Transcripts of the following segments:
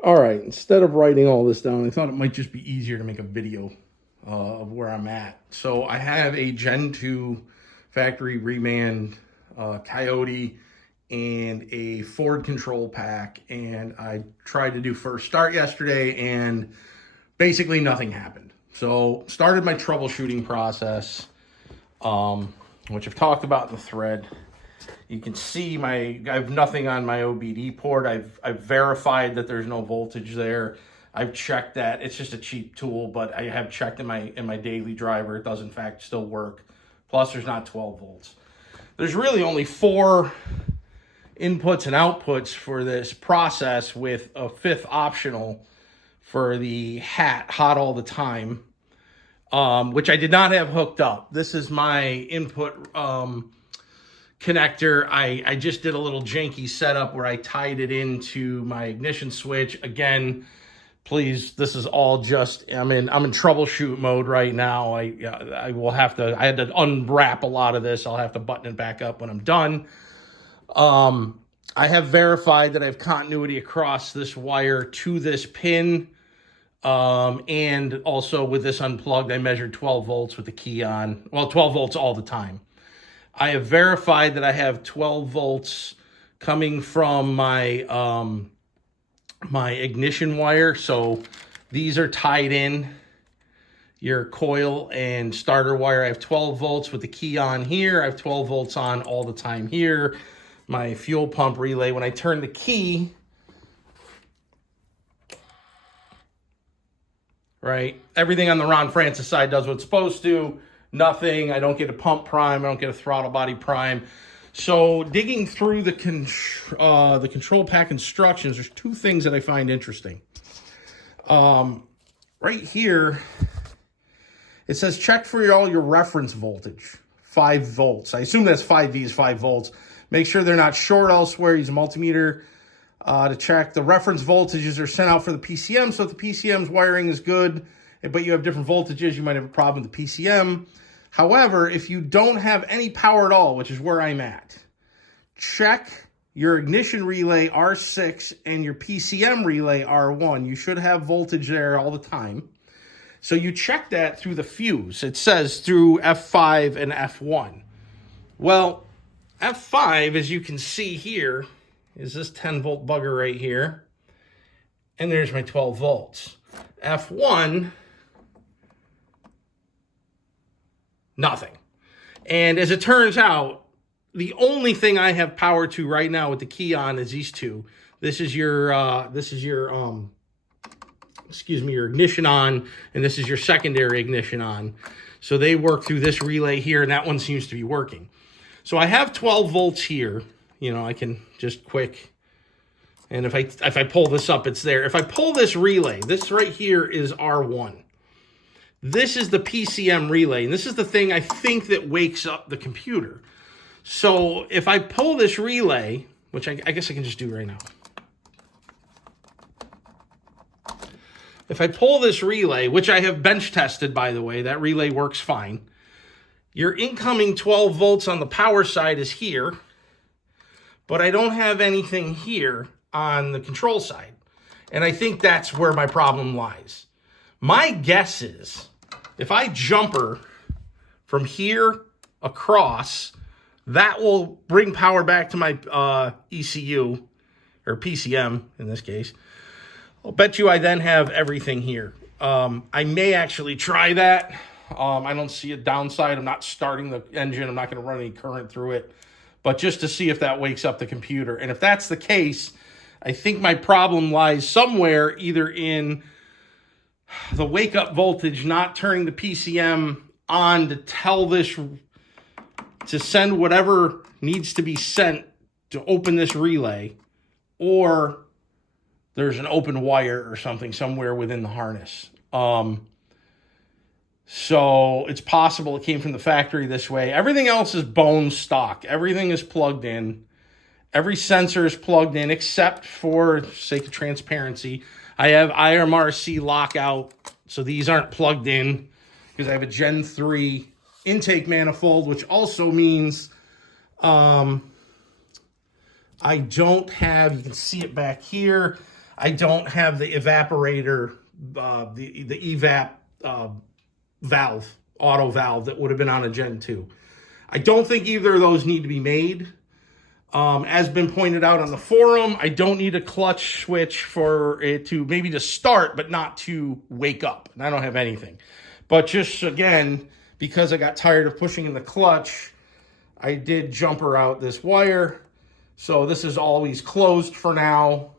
All right, instead of writing all this down, I thought it might just be easier to make a video of where I'm at. So I have a Gen 2 factory reman Coyote and a Ford control pack, and I tried to do first start yesterday, and basically nothing happened. So started my troubleshooting process, which I've talked about in the thread. You can see I have nothing on my OBD port. I've verified that there's no voltage there. I've checked that. It's just a cheap tool, but I have checked in my daily driver. It does in fact still work. Plus there's not 12 volts. There's really only 4 inputs and outputs for this process, with a 5th optional for the hot all the time, which I did not have hooked up. This is my input connector. I just did a little janky setup where I tied it into my ignition switch. Again, please, this is all just, I'm in troubleshoot mode right now. I had to unwrap a lot of this. I'll have to button it back up when I'm done. I have verified that I have continuity across this wire to this pin. And also with this unplugged, I measured 12 volts with the key on. Well, 12 volts all the time. I have verified that I have 12 volts coming from my my ignition wire. So these are tied in. Your coil and starter wire. I have 12 volts with the key on here. I have 12 volts on all the time here. My fuel pump relay, when I turn the key, right, everything on the Ron Francis side does what it's supposed to. Nothing. I don't get a pump prime. I don't get a throttle body prime. So digging through the control pack instructions, there's 2 things that I find interesting. Right here, it says check for all your reference voltage, 5 volts. I assume that's 5V is 5 volts. Make sure they're not short elsewhere. Use a multimeter to check. The reference voltages are sent out for the PCM. So if the PCM's wiring is good, but you have different voltages, you might have a problem with the PCM. However, if you don't have any power at all, which is where I'm at, check your ignition relay R6 and your PCM relay R1. You should have voltage there all the time. So you check that through the fuse. It says through F5 and F1. Well, F5, as you can see here, is this 10 volt bugger right here. And there's my 12 volts. F1, nothing. And as it turns out, the only thing I have power to right now with the key on is these 2. This is your your ignition on, and this is your secondary ignition on. So they work through this relay here, and that one seems to be working. So I have 12 volts here. You know, I can just quick, and if I pull this up, it's there. If I pull this relay, this right here is R1. This is the PCM relay, and this is the thing I think that wakes up the computer. So if I pull this relay, which I guess I can just do right now. If I pull this relay, which I have bench tested, by the way, that relay works fine. Your incoming 12 volts on the power side is here, but I don't have anything here on the control side. And I think that's where my problem lies. My guess is if I jumper from here across, that will bring power back to my ECU, or PCM in this case. I'll bet you I then have everything here. I may actually try that. I don't see a downside. I'm not starting the engine. I'm not going to run any current through it. But just to see if that wakes up the computer. And if that's the case, I think my problem lies somewhere either in the wake-up voltage not turning the PCM on to tell this, to send whatever needs to be sent to open this relay, or there's an open wire or something somewhere within the harness. So it's possible it came from the factory this way. Everything else is bone stock. Everything is plugged in. Every sensor is plugged in, except for sake of transparency, I have IMRC lockout. So these aren't plugged in because I have a Gen 3 intake manifold, which also means I don't have, you can see it back here, I don't have the evaporator, the evap valve, auto valve that would have been on a Gen 2. I don't think either of those need to be made. As been pointed out on the forum, I don't need a clutch switch for it to maybe to start, but not to wake up. And I don't have anything. But just, again, because I got tired of pushing in the clutch, I did jumper out this wire. So this is always closed for now.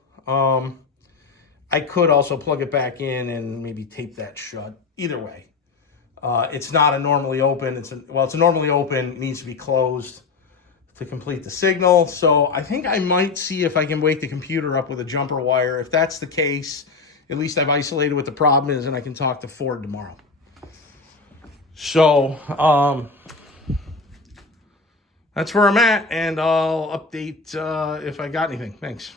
I could also plug it back in and maybe tape that shut. Either way. It's not a normally open. It's a normally open. It needs to be closed to complete the signal. So I think I might see if I can wake the computer up with a jumper wire. If that's the case, at least I've isolated what the problem is and I can talk to Ford tomorrow. So that's where I'm at, and I'll update if I got anything. Thanks.